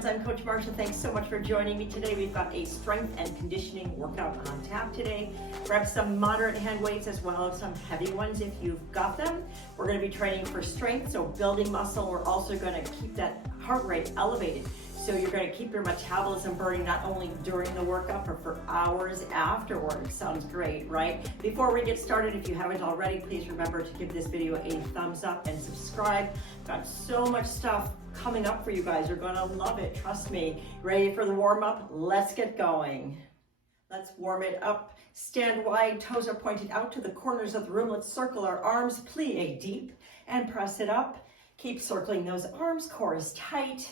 friends, I'm Coach Marsha. Thanks so much for joining me today. We've got a strength and conditioning workout on tap today. Grab some moderate hand weights as well as some heavy ones if you've got them. We're going to be training for strength, so building muscle. We're also going to keep that heart rate elevated. So you're going to keep your metabolism burning not only during the workout, but for hours afterwards. Sounds great, right? Before we get started, if you haven't already, please remember to give this video a thumbs up and subscribe. Got so much stuff coming up for you guys. You're going to love it, trust me. Ready for the warm up? Let's get going. Let's warm it up. Stand wide, toes are pointed out to the corners of the room. Let's circle our arms, plie deep, and press it up. Keep circling those arms, core is tight.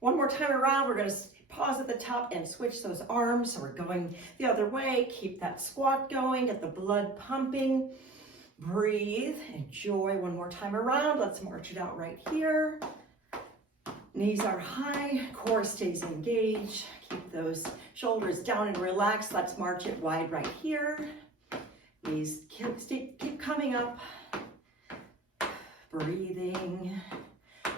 One more time around, we're going to pause at the top and switch those arms. So we're going the other way. Keep that squat going, get the blood pumping. Breathe, enjoy. One more time around. Let's march it out right here. Knees are high, core stays engaged. Keep those shoulders down and relaxed. Let's march it wide right here. Knees keep coming up. Breathing.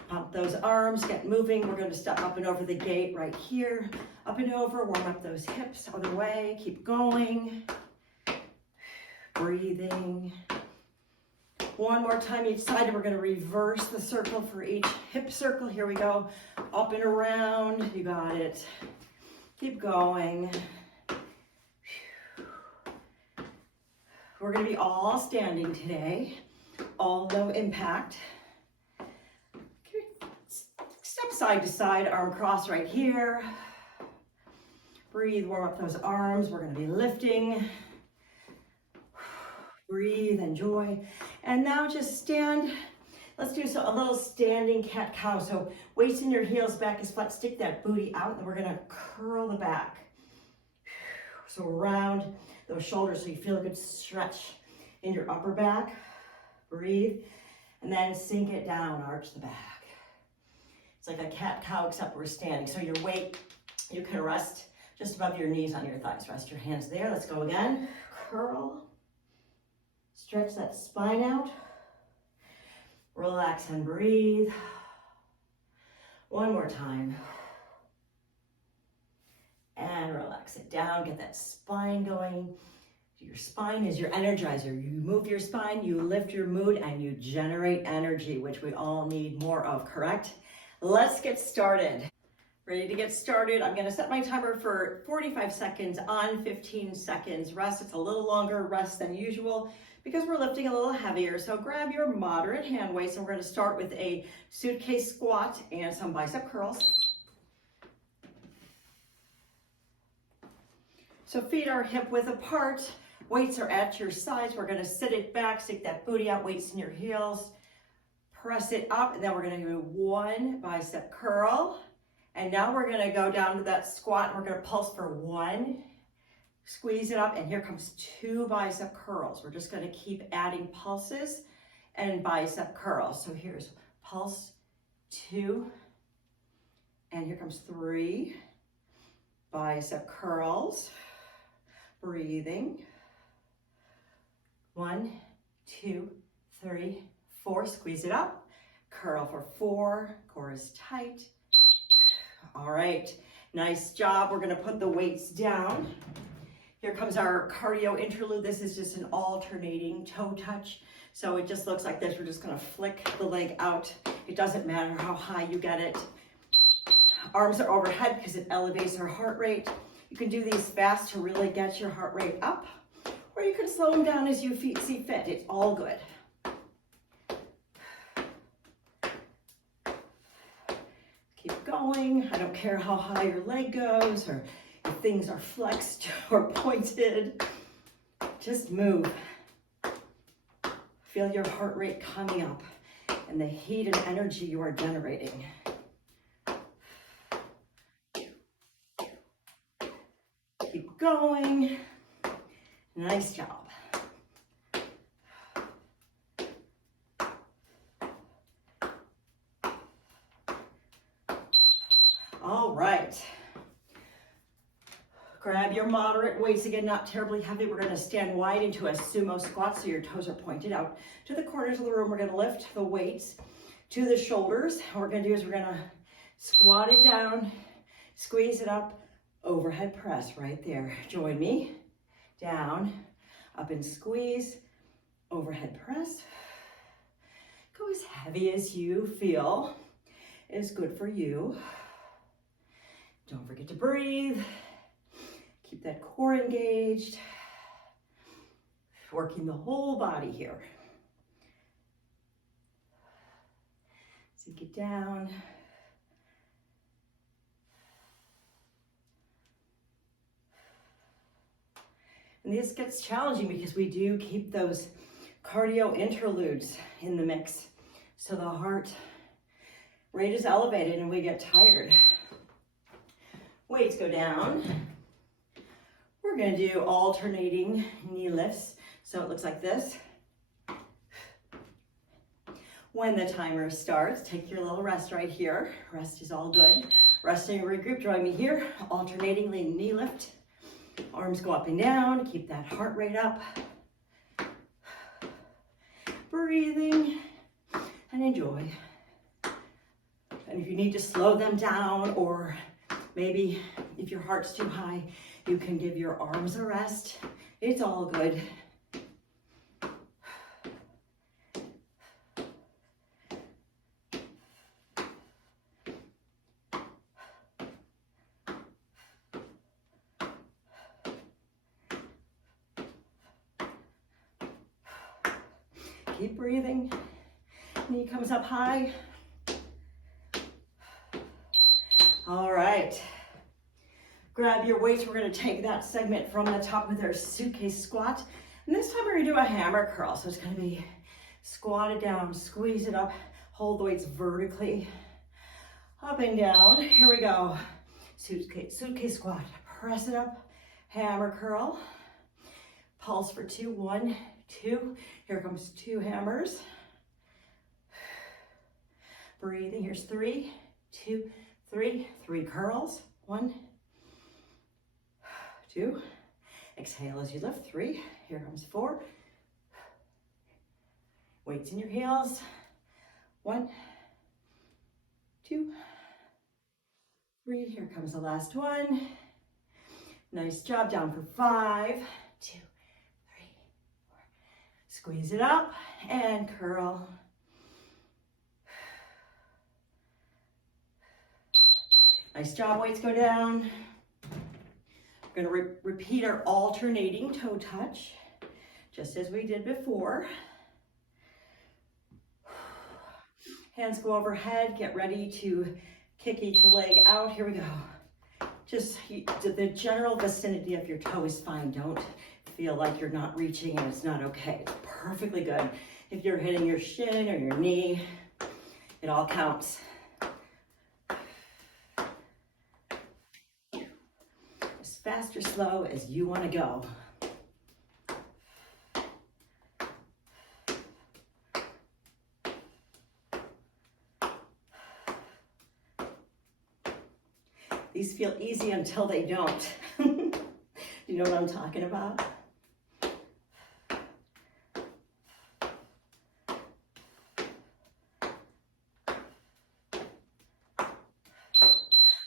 Pump those arms, get moving. We're going to step up and over the gate right here. Up and over, warm up those hips, other way, keep going. Breathing. One more time each side, and we're going to reverse the circle for each hip circle. Here we go. Up and around, you got it. Keep going. We're going to be all standing today, all low impact. Step side to side, arm cross right here. Breathe, warm up those arms. We're going to be lifting. Breathe, enjoy. And now just stand. Let's do a little standing cat-cow. So weights in your heels, back is flat. Stick that booty out, and we're going to curl the back. So around those shoulders so you feel a good stretch in your upper back. Breathe. And then sink it down, arch the back. It's like a cat-cow, except we're standing. So your weight, you can rest just above your knees on your thighs. Rest your hands there. Let's go again. Curl. Stretch that spine out. Relax and breathe. One more time. And relax it down. Get that spine going. Your spine is your energizer. You move your spine, you lift your mood, and you generate energy, which we all need more of, correct? Let's get started. Ready to get started? I'm gonna set my timer for 45 seconds on, 15 seconds rest. It's a little longer rest than usual because we're lifting a little heavier. So grab your moderate hand weights, and we're gonna start with a suitcase squat and some bicep curls. So feet are hip width apart. Weights are at your sides. We're gonna sit it back, stick that booty out, weights in your heels. Press it up, and then we're gonna do one bicep curl. And now we're gonna go down to that squat, and we're gonna pulse for one. Squeeze it up, and here comes two bicep curls. We're just gonna keep adding pulses and bicep curls. So here's pulse, two, and here comes three. Bicep curls, breathing. 1, 2, 3, 4, squeeze it up. Curl for 4, core is tight. All right, nice job. We're gonna put the weights down. Here comes our cardio interlude. This is just an alternating toe touch. So it just looks like this. We're just gonna flick the leg out. It doesn't matter how high you get it. Arms are overhead because it elevates our heart rate. You can do these fast to really get your heart rate up, or you can slow them down as you see fit. It's all good. Keep going. I don't care how high your leg goes or if things are flexed or pointed. Just move. Feel your heart rate coming up and the heat and energy you are generating. Keep going. Nice job. All right. Grab your moderate weights, again, not terribly heavy. We're going to stand wide into a sumo squat so your toes are pointed out to the corners of the room. We're going to lift the weights to the shoulders. What we're going to do is we're going to Squat it down, squeeze it up, overhead press right there. Join me. Down, up and squeeze, overhead press. Go as heavy as you feel is good for you. Don't forget to breathe. Keep that core engaged. Working the whole body here. Sink it down. And this gets challenging because we do keep those cardio interludes in the mix. So the heart rate is elevated and we get tired. Weights go down. We're going to do alternating knee lifts. So it looks like this. When the timer starts, take your little rest right here. Rest is all good. Rest and regroup. Join me here. Alternatingly knee lift. Arms go up and down. Keep that heart rate up. Breathing and enjoy. And if you need to slow them down, or maybe if your heart's too high, you can give your arms a rest. It's all good. Keep breathing. Knee comes up high. All right. Grab your weights. We're going to take that segment from the top with our suitcase squat. And this time we're going to do a hammer curl. So it's going to be squatted down, squeeze it up, hold the weights vertically, up and down. Here we go. Suitcase squat. Press it up, hammer curl. Pulse for 2, 1, 2. Here comes 2 hammers. Breathing. Here's 3, 2, 3. 3 curls. 1, 2. Exhale as you lift. 3. Here comes 4. Weights in your heels. 1, 2, 3. Here comes the last one. Nice job. Down for 5, 2, 3, 4. Squeeze it up and curl. Nice job. Weights go down. We're going to repeat our alternating toe touch, just as we did before. Hands go overhead. Get ready to kick each leg out. Here we go. Just the general vicinity of your toe is fine. Don't feel like you're not reaching and it's not okay. It's perfectly good. If you're hitting your shin or your knee, it all counts. As fast or slow as you want to go. These feel easy until they don't. You know what I'm talking about?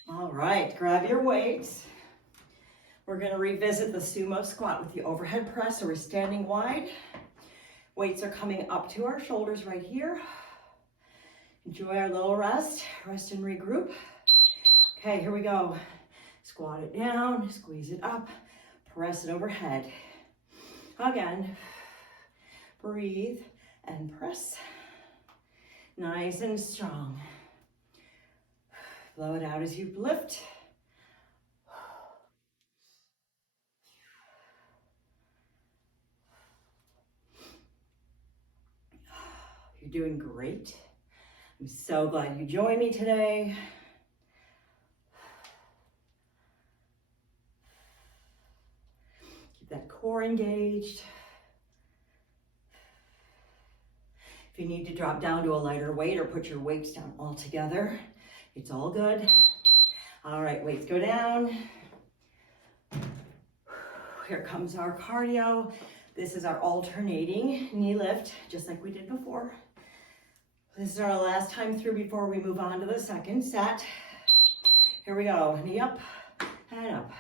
All right, grab your weights. We're going to revisit the sumo squat with the overhead press, so we're standing wide. Weights are coming up to our shoulders right here. Enjoy our little rest. Rest and regroup. Okay, here we go. Squat it down, squeeze it up, press it overhead. Again, breathe and press. Nice and strong. Blow it out as you lift. You're doing great. I'm so glad you joined me today. Keep that core engaged. If you need to drop down to a lighter weight or put your weights down altogether, it's all good. All right, weights go down. Here comes our cardio. This is our alternating knee lift, just like we did before. This is our last time through before we move on to the second set. Here we go, knee up and up.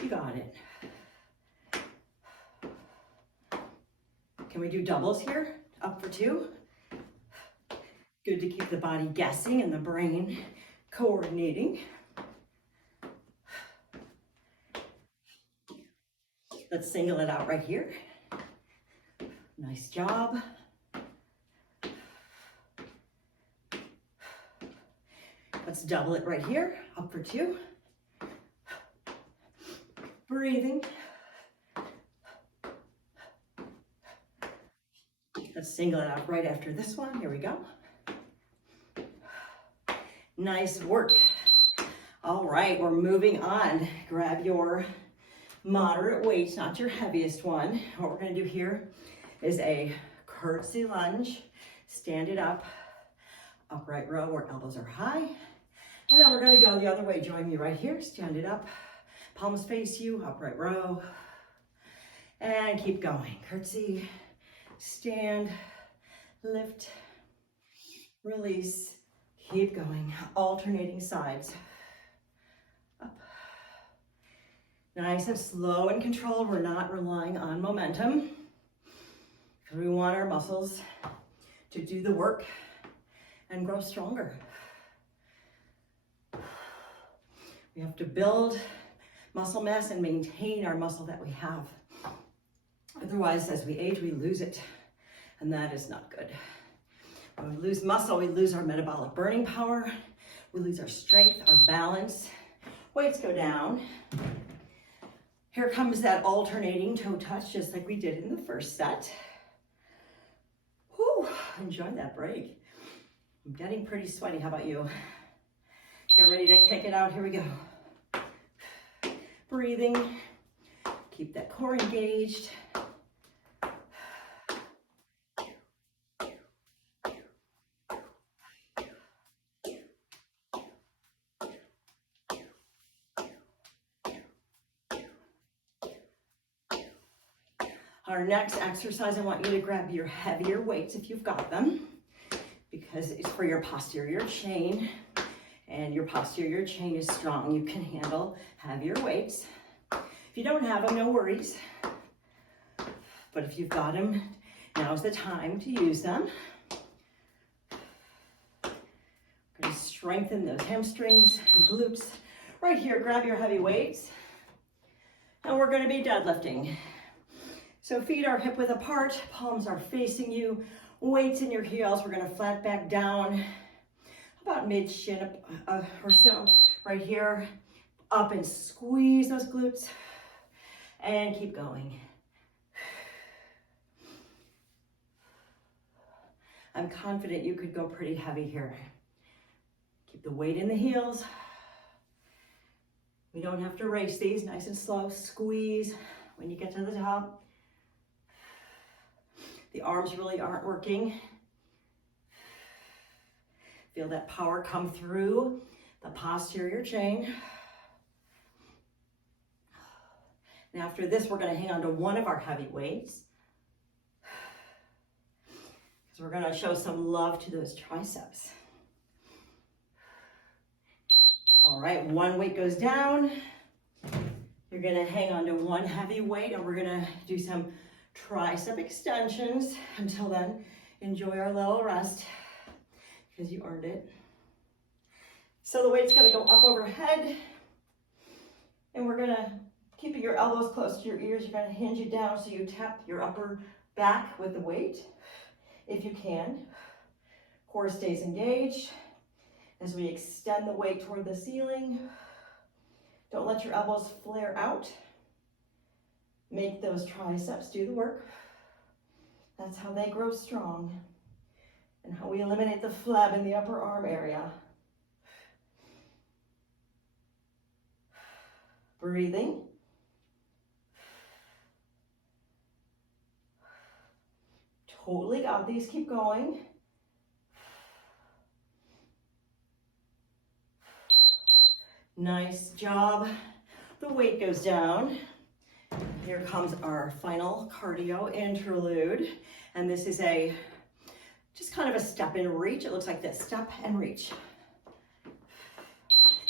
You got it. Can we do doubles here? Up for two. Good to keep the body guessing and the brain coordinating. Let's single it out right here. Nice job. Let's double it right here, up for two. Breathing. Let's single it out right after this one. Here we go. Nice work. All right, we're moving on. Grab your moderate weight, not your heaviest one. What we're gonna do here is a curtsy lunge. Stand it up, upright row where elbows are high. And then we're gonna go the other way. Join me right here, stand it up. Palms face you, upright row. And keep going. Curtsy, stand, lift, release, keep going. Alternating sides. Up. Nice and slow and controlled. We're not relying on momentum. Because we want our muscles to do the work and grow stronger. We have to build muscle mass and maintain our muscle that we have. Otherwise, as we age, we lose it, and that is not good. When we lose muscle, we lose our metabolic burning power, we lose our strength, our balance. Weights go down. Here comes that alternating toe touch, just like we did in the first set. Whew, enjoy that break. I'm getting pretty sweaty, how about you? Get ready to kick it out, here we go. Breathing, keep that core engaged. Our next exercise, I want you to grab your heavier weights if you've got them, because it's for your posterior chain, and your posterior chain is strong. You can handle heavier weights. If you don't have them, no worries. But if you've got them, now's the time to use them. We're going to strengthen those hamstrings and glutes. Right here, grab your heavy weights. And we're going to be deadlifting. So feet are hip width apart, palms are facing you, weights in your heels. We're going to flat back down about mid-shin or so. Right here, up and squeeze those glutes. And keep going. I'm confident you could go pretty heavy here. Keep the weight in the heels. We don't have to race these, nice and slow. Squeeze when you get to the top. The arms really aren't working. Feel that power come through the posterior chain. And after this, we're going to hang on to one of our heavy weights, because we're going to show some love to those triceps. All right, one weight goes down. You're going to hang on to one heavy weight, and we're going to do some tricep extensions. Until then, enjoy our little rest, because you earned it. So the weight's going to go up overhead, and we're going to, keeping your elbows close to your ears, you're going to hinge it down so you tap your upper back with the weight, if you can. Core stays engaged as we extend the weight toward the ceiling. Don't let your elbows flare out. Make those triceps do the work. That's how they grow strong, and how we eliminate the flab in the upper arm area. Breathing. Totally got these, keep going. Nice job. The weight goes down. Here comes our final cardio interlude. And this is a just kind of a step and reach. It looks like this, step and reach.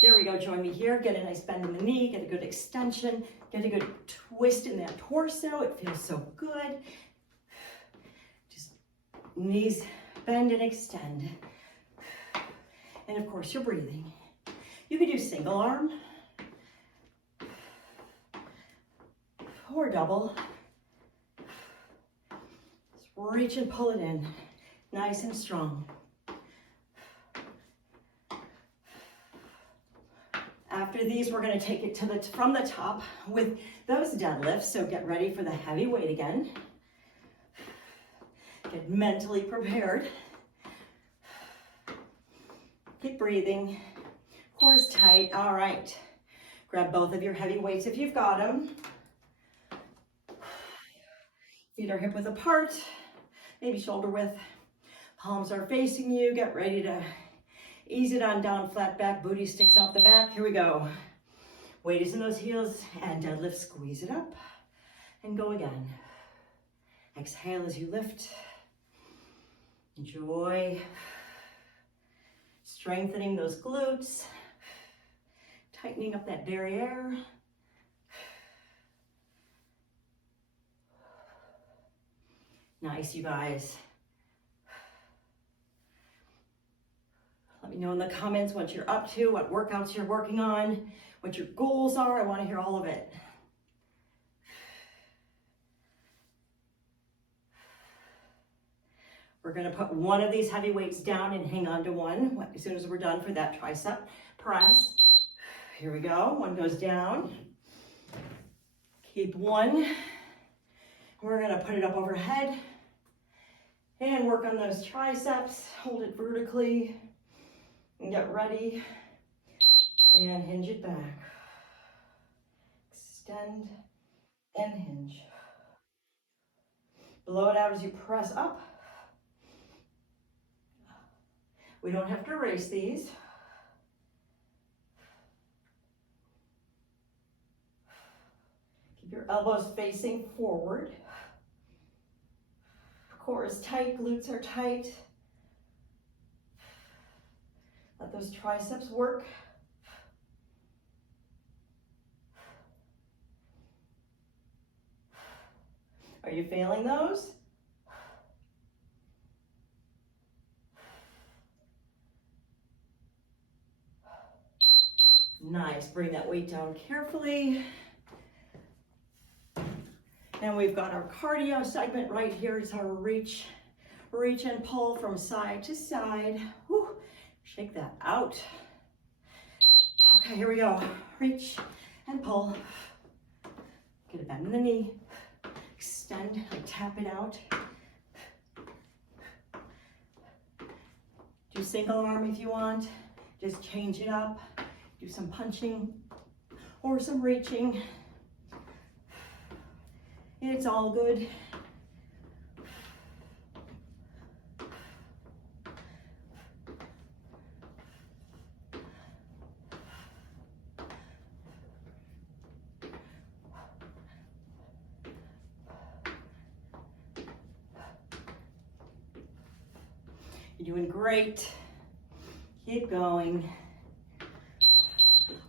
There we go, join me here. Get a nice bend in the knee, get a good extension, get a good twist in that torso. It feels so good. Just knees bend and extend. And of course, you're breathing. You could do single arm or double. Just reach and pull it in, nice and strong. After these, we're going to take it to from the top with those deadlifts. So get ready for the heavy weight again. Get mentally prepared. Keep breathing. Core's tight. All right. Grab both of your heavy weights if you've got them. Feet are hip width apart, maybe shoulder width. Palms are facing you. Get ready to ease it on down, flat back, booty sticks out the back. Here we go. Weight is in those heels and deadlift, squeeze it up and go again. Exhale as you lift. Enjoy strengthening those glutes, tightening up that derriere. Nice, you guys. Let me know in the comments what you're up to, what workouts you're working on, what your goals are. I want to hear all of it. We're going to put one of these heavy weights down and hang on to one as soon as we're done for that tricep press. Here we go. One goes down. Keep one. We're going to put it up overhead and work on those triceps. Hold it vertically. And get ready and hinge it back. Extend and hinge. Blow it out as you press up. We don't have to race these. Keep your elbows facing forward. Core is tight, glutes are tight. Let those triceps work. Are you feeling those? Nice, bring that weight down carefully. And we've got our cardio segment right here. It's our reach and pull from side to side. Whew. Shake that out. Okay, here we go. Reach and pull. Get a bend in the knee. Extend, like tap it out. Do single arm if you want. Just change it up. Do some punching or some reaching. It's all good. You're doing great. Keep going.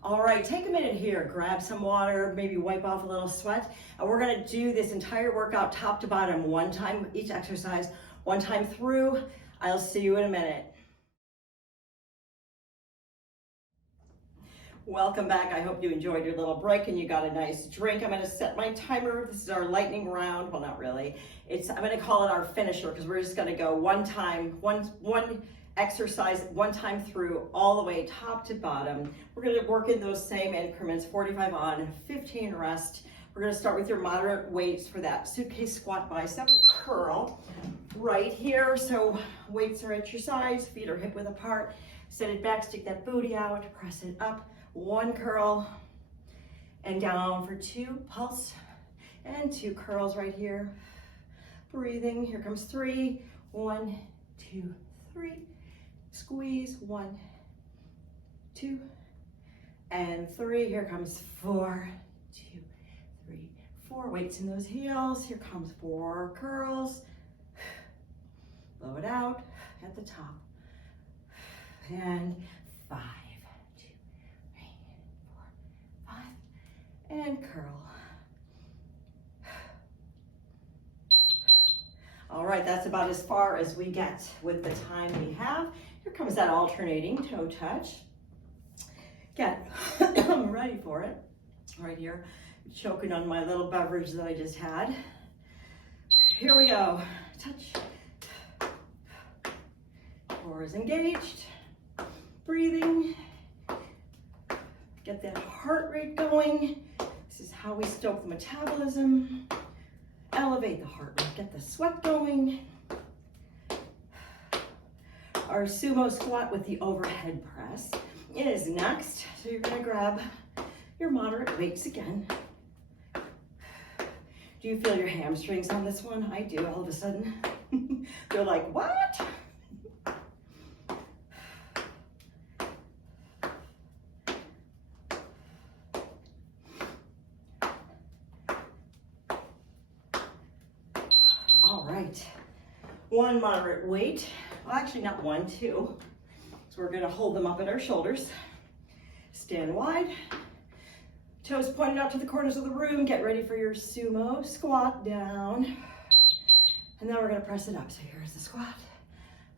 All right, take a minute here, grab some water, maybe wipe off a little sweat. And we're gonna do this entire workout top to bottom, one time each exercise, one time through. I'll see you in a minute. Welcome back. I hope you enjoyed your little break and you got a nice drink. I'm gonna set my timer. This is our lightning round. Well, not really. I'm gonna call it our finisher because we're just gonna go one exercise, one time through, all the way top to bottom. We're gonna work in those same increments, 45 on, 15 rest. We're gonna start with your moderate weights for that suitcase squat bicep curl right here. So weights are at your sides, feet are hip width apart. Set it back, stick that booty out, press it up. One curl and down for two, pulse, and two curls right here. Breathing, here comes three. 1, 2, 3. Squeeze, 1, 2, and 3. Here comes 4, 2, 3, 4. Weights in those heels. Here comes 4 curls. Blow it out at the top. And 5, 2, 3, 4, 5. And curl. All right, that's about as far as we get with the time we have. Here comes that alternating toe touch. Get ready for it. Right here, choking on my little beverage that I just had. Here we go. Touch. Core is engaged. Breathing. Get that heart rate going. This is how we stoke the metabolism. Elevate the heart rate. Get the sweat going. Our sumo squat with the overhead press is next. So you're going to grab your moderate weights again. Do you feel your hamstrings on this one? I do all of a sudden. They're like, what? All right, one moderate weight. Well, actually not one, two. So we're gonna hold them up at our shoulders. Stand wide. Toes pointed out to the corners of the room. Get ready for your sumo squat down. And then we're gonna press it up. So here's the squat.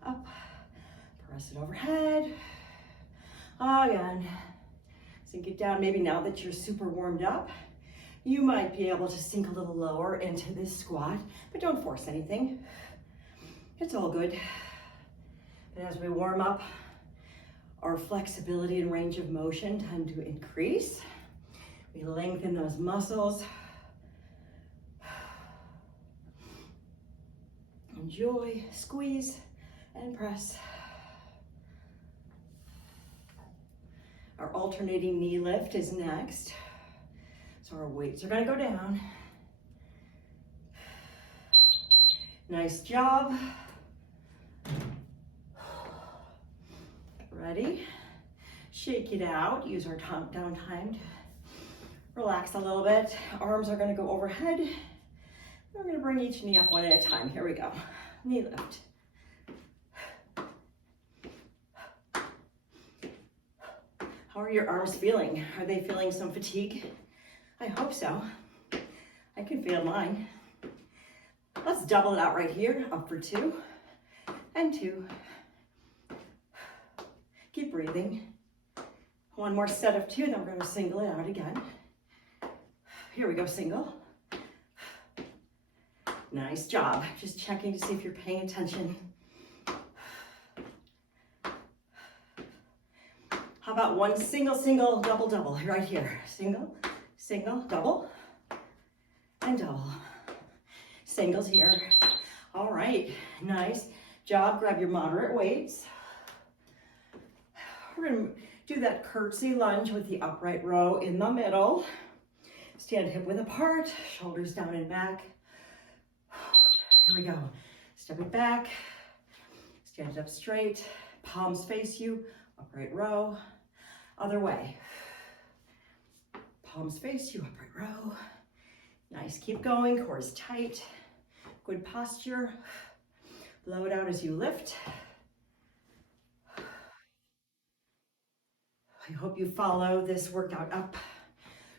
Up, press it overhead. Again, sink it down. Maybe now that you're super warmed up, you might be able to sink a little lower into this squat, but don't force anything. It's all good. And as we warm up, our flexibility and range of motion tend to increase. We lengthen those muscles. Enjoy, squeeze, and press. Our alternating knee lift is next. So our weights are gonna go down. Nice job. Ready? Shake it out. Use our down time to relax a little bit. Arms are gonna go overhead. We're gonna bring each knee up one at a time. Here we go. Knee lift. How are your arms feeling? Are they feeling some fatigue? I hope so. I can feel mine. Let's double it out right here. Up for 2 and 2. Keep breathing. One more set of 2, then we're going to single it out again. Here we go, single. Nice job. Just checking to see if you're paying attention. How about one single, single, double, double right here. Single, single, double, and double. Singles here. All right, nice job. Grab your moderate weights. We're gonna do that curtsy lunge with the upright row in the middle. Stand hip width apart, shoulders down and back. Here we go. Step it back, stand it up straight, palms face you, upright row. Other way. Palms face you, upright row. Nice, keep going, core is tight. Good posture. Blow it out as you lift. I hope you follow this workout up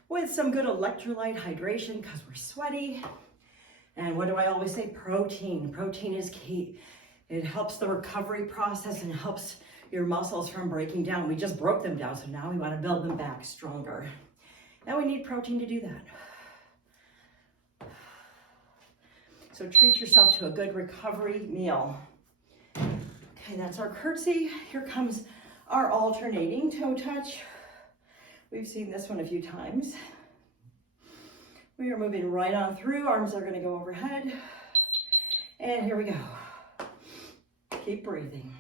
with some good electrolyte hydration because we're sweaty. And what do I always say? Protein. Protein is key. It helps the recovery process and helps your muscles from breaking down. We just broke them down, so now we want to build them back stronger. And we need protein to do that. So treat yourself to a good recovery meal. Okay, that's our curtsy. Here comes our alternating toe touch. We've seen this one a few times. We are moving right on through. Arms are going to go overhead. And here we go. Keep breathing.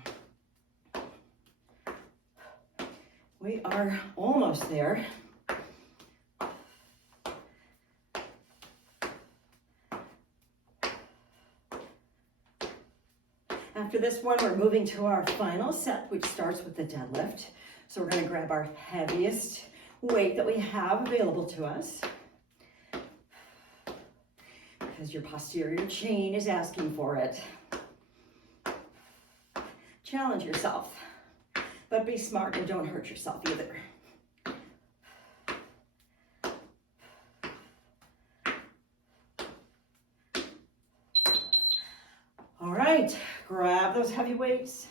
We are almost there. After this one, we're moving to our final set, which starts with the deadlift. So we're going to grab our heaviest weight that we have available to us, because your posterior chain is asking for it. Challenge yourself, but be smart and don't hurt yourself either. All right, grab those heavy weights.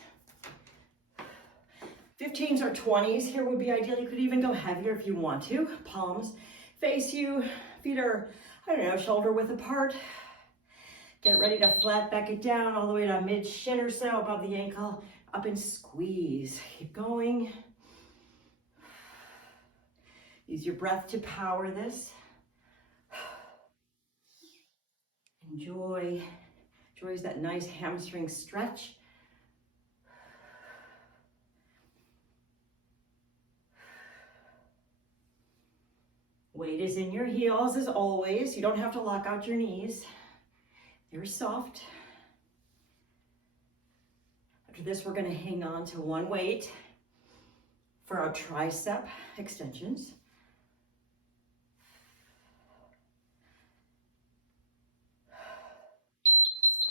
15s or 20s here would be ideal. You could even go heavier if you want to. Palms face you, feet are, I don't know, shoulder width apart. Get ready to flat back it down all the way to mid shin or so above the ankle. Up and squeeze. Keep going. Use your breath to power this. Enjoy that nice hamstring stretch. Weight is in your heels as always. You don't have to lock out your knees. They're soft. After this, we're going to hang on to one weight for our tricep extensions.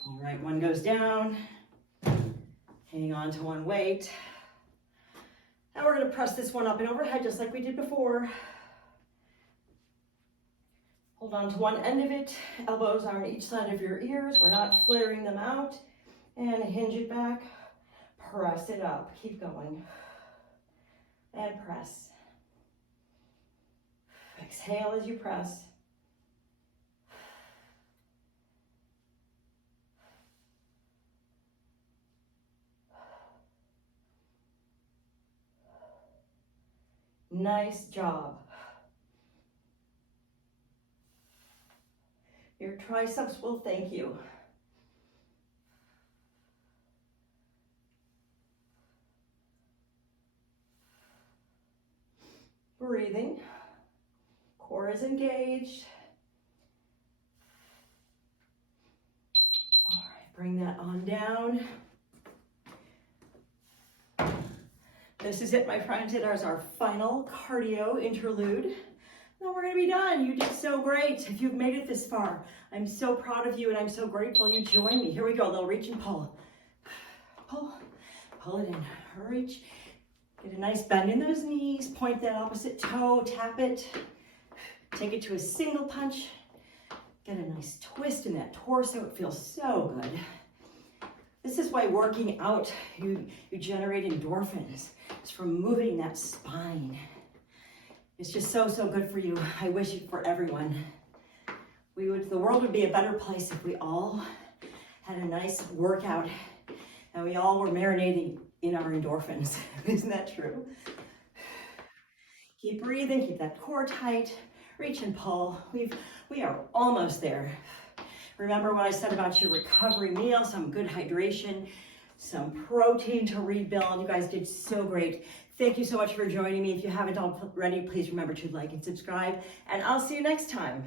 All right, one goes down. Hang on to one weight. Now we're going to press this one up and overhead just like we did before. Hold on to one end of it. Elbows are on each side of your ears. We're not flaring them out. And hinge it back. Press it up. Keep going. And press. Exhale as you press. Nice job. Your triceps will thank you. Breathing. Core is engaged. All right, bring that on down. This is it, my friends. It is our final cardio interlude. Now we're gonna be done. You did so great. If you've made it this far, I'm so proud of you and I'm so grateful you joined me. Here we go, little reach and pull. Pull it in, reach. Get a nice bend in those knees, point that opposite toe, tap it. Take it to a single punch. Get a nice twist in that torso, it feels so good. This is why working out, you generate endorphins. It's from moving that spine. It's just so good for you. I wish it for everyone. The world would be a better place if we all had a nice workout and we all were marinating in our endorphins. Isn't that true? Keep breathing, keep that core tight, reach and pull. We are almost there. Remember what I said about your recovery meal, some good hydration, some protein to rebuild. You guys did so great. Thank you so much for joining me. If you haven't already, please remember to like and subscribe, and I'll see you next time.